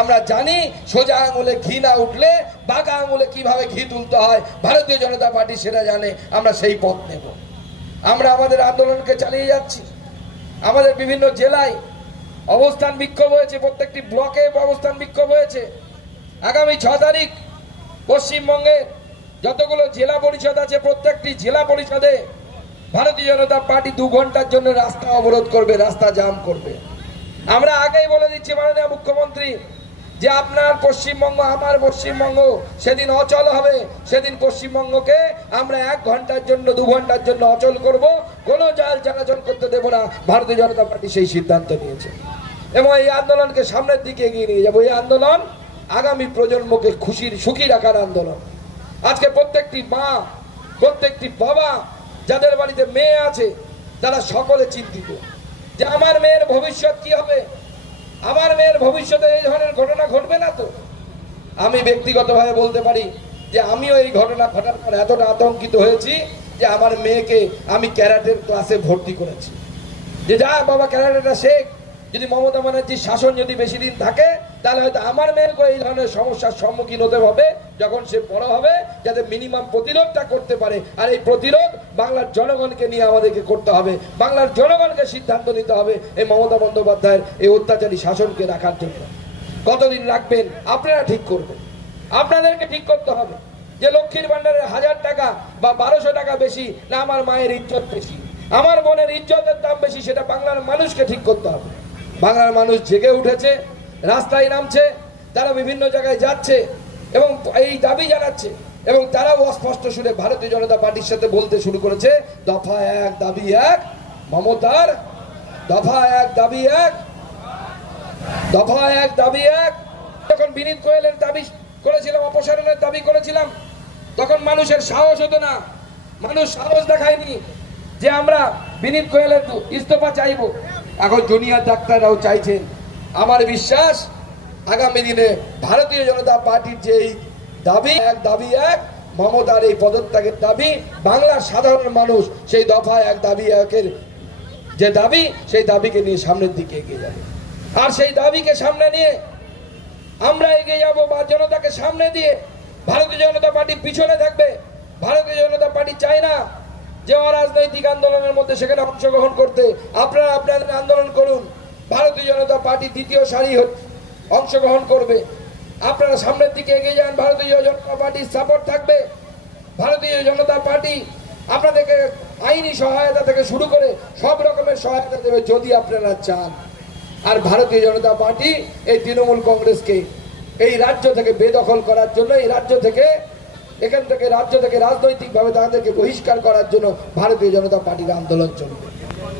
আমরা জানি সোজা আঙুলে ঘি না উঠলে বাঁকা আঙুলে কীভাবে ঘি তুলতে হয়, ভারতীয় জনতা পার্টি সেটা জানে, আমরা সেই পথ নেব। আমরা আমাদের আন্দোলনকে চালিয়ে যাচ্ছি। আমাদের বিভিন্ন জেলায় অবস্থান বিক্ষোভ হয়েছে, প্রত্যেকটি ব্লকে অবস্থান বিক্ষোভ হয়েছে। আগামী ছ তারিখ পশ্চিমবঙ্গের যতগুলো জেলা পরিষদ আছে, প্রত্যেকটি জেলা পরিষদে ভারতীয় জনতা পার্টি দু ঘণ্টার জন্য রাস্তা অবরোধ করবে, রাস্তা জাম করবে। আমরা আগেই বলে দিচ্ছি, মাননীয় মুখ্যমন্ত্রী, যে আপনার পশ্চিমবঙ্গ আমার পশ্চিমবঙ্গ, সেদিন অচল হবে, সেদিন পশ্চিমবঙ্গকে আমরা এক ঘণ্টার জন্য, দু ঘণ্টার জন্য অচল করব, কোনো জাল চলাচল করতে দেব না, ভারতীয় জনতা পার্টি সেই সিদ্ধান্ত নিয়েছে। এবং এই আন্দোলনকে সামনের দিকে এগিয়ে নিয়ে যাব। এই আন্দোলন আগামী প্রজন্মকে খুশির, সুখী রাখার আন্দোলন। আজকে প্রত্যেকটি মা, প্রত্যেকটি বাবা, যাদের বাড়িতে মেয়ে আছে, তারা সকলে চিন্তিত। যে আমার মেয়ের ভবিষ্যৎ কি হবে? আমার মেয়ের ভবিষ্যতে এই ধরনের ঘটনা ঘটবে না তো? আমি ব্যক্তিগতভাবে বলতে পারি যে আমিও এই ঘটনা ঘটার পর এতটা আতঙ্কিত হয়েছি যে আমার মেয়েকে আমি ক্যারাটের ক্লাসে ভর্তি করেছি। যে যা বাবা ক্যারাটেটা শেখ যদি মমতা ব্যানার্জির শাসন যদি বেশি দিন থাকে, তাহলে হয়তো আমার মেয়েকে এই ধরনের সমস্যার সম্মুখীন হতে হবে, যখন সে বড় হবে, যাতে মিনিমাম প্রতিরোধটা করতে পারে। আর এই প্রতিরোধ বাংলার জনগণকে নিয়ে আমাদেরকে করতে হবে। বাংলার জনগণকে সিদ্ধান্ত নিতে হবে এই মমতা বন্দ্যোপাধ্যায়ের এই অত্যাচারী শাসনকে রাখার জন্য। কতদিন রাখবেন? আপনারা ঠিক করবেন। আপনাদেরকে ঠিক করতে হবে যে লক্ষ্মীর ভান্ডারের হাজার টাকা বা বারোশো টাকা বেশি না আমার মায়ের ইজ্জত বেশি। আমার বোনের ইজ্জতের দাম বেশি, সেটা বাংলার মানুষকে ঠিক করতে হবে। বাংলার মানুষ জেগে উঠেছে, রাস্তায় নামছে, তারা বিভিন্ন জায়গায় যাচ্ছে এবং এই দাবি জানাচ্ছে এবং তারাও অস্পষ্ট সুরে ভারতীয় জনতা পার্টির সাথে বলতে শুরু করেছে, দফা এক, দাবি এক, মমতার, দফা এক, দাবি এক, দফা এক, দাবি এক। যখন বিনীত গোয়েলের দাবি করেছিলাম, অপসারণের দাবি করেছিলাম, তখন মানুষের সাহস হতো না। মানুষ সাহস দেখায়নি যে আমরা বিনীত গোয়েলের ইস্তফা চাইব। এখন জুনিয়র ডাক্তাররাও চাইছেন। আমার বিশ্বাস, আগামী দিনে ভারতীয় জনতা পার্টির যে দাবি, এক দাবি এক, মমতার এই পদত্যাগের দাবি, বাংলার সাধারণ মানুষ সেই দফা এক দাবি একের যে দাবি, সেই দাবিকে নিয়ে সামনের দিকে এগিয়ে যাবে। আর সেই দাবিকে সামনে নিয়ে আমরা এগিয়ে যাব বা জনতাকে সামনে দিয়ে, ভারতীয় জনতা পার্টি পিছনে থাকবে, ভারতীয় জনতা পার্টি চায় না যে অরাজনৈতিক আন্দোলনের মধ্যে সেখানে অংশগ্রহণ করতে আপনারা আপনাদের আন্দোলন করুন। ভারতীয় জনতা পার্টি দ্বিতীয় সারি অংশগ্রহণ করবে। আপনারা সামনের দিকে এগিয়ে যান, ভারতীয় জনতা পার্টির সাপোর্ট থাকবে। ভারতীয় জনতা পার্টি আপনাদেরকে আইনি সহায়তা থেকে শুরু করে সব রকমের সহায়তা দেবে যদি আপনারা চান। আর ভারতীয় জনতা পার্টি এই তৃণমূল কংগ্রেসকে এই রাজ্য থেকে বেদখল করার জন্য এই রাজ্য থেকে এখান থেকে রাজ্য থেকে রাজনৈতিকভাবে তাদেরকে বহিষ্কার করার জন্য ভারতীয় জনতা পার্টির আন্দোলন চলবে।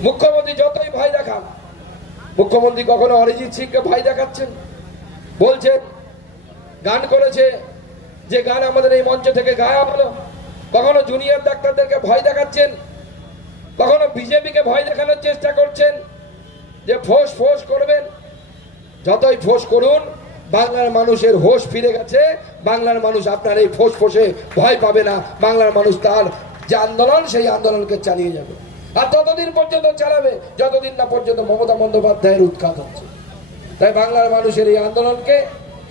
মুখ্যমন্ত্রী যতই ভয় দেখান, মুখ্যমন্ত্রী কখনো অরিজিৎ সিংকে ভয় দেখাচ্ছেন? বলছে, গান করেছে, যে গান আমাদের এই মঞ্চ থেকে গায়া হলো। কখনো জুনিয়র ডাক্তারদেরকে ভয় দেখাচ্ছেন? কখনো বিজেপিকে ভয় দেখানোর চেষ্টা করছেন? যে ফোঁস ফোঁস করবেন? যতই ফোঁস করুন বাংলার মানুষের হোশ ফিরে গেছে, বাংলার মানুষ আপনার এই ফোঁস ফোঁসে ভয় পাবে না, বাংলার মানুষ তার যে আন্দোলন, সেই আন্দোলনকে চালিয়ে যাবে। আর ততদিন পর্যন্ত চালাবে, যতদিন না পর্যন্ত মমতা বন্দ্যোপাধ্যায়ের উৎখাত হচ্ছে। তাই বাংলার মানুষের এই আন্দোলনকে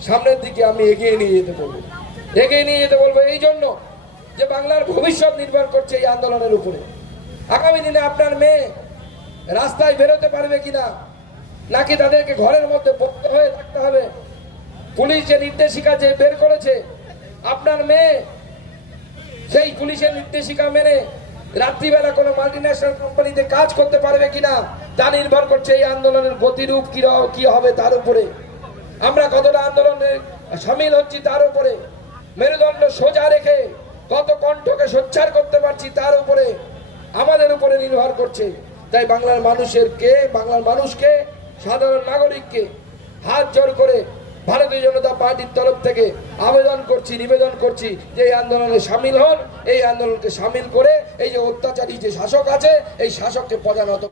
সামনের দিকে আমি এগিয়ে নিয়ে যেতে বলব। এগিয়ে নিয়ে যেতে বলব এই জন্য যে বাংলার ভবিষ্যৎ নির্ভর করছে এই আন্দোলনের উপরে। আগামী দিনে আপনার মেয়ে রাস্তায় বেরোতে পারবে কিনা, নাকি তাদেরকে ঘরের মধ্যে বদ্ধ হয়ে থাকতে হবে পুলিশ যে নির্দেশিকা যে বের করেছে, আপনার মেয়ে, সেই পুলিশের নির্দেশিকা মেনে রাত্রিবেলা কোনো মাল্টি ন্যাশনাল কোম্পানিতে কাজ করতে পারবে কিনা, তা নির্ভর করছে এই আন্দোলনের গতিরূপ কি হবে তার উপরে। আমরা কতটা আন্দোলনে সামিল হচ্ছি তার উপরে। মেরুদণ্ড সোজা রেখে কত কণ্ঠকে সোচ্চার করতে পারছি তার উপরে। আমাদের উপরে নির্ভর করছে। তাই বাংলার মানুষের কে, বাংলার মানুষকে, সাধারণ নাগরিককে হাত জোর করে ভারতীয় জনতা পার্টির তরফ থেকে আবেদন করছি, নিবেদন করছি যে এই আন্দোলনে সামিল হন। এই আন্দোলনকে সামিল করে এই যে অত্যাচারী যে শাসক আছে, এই শাসককে পদানত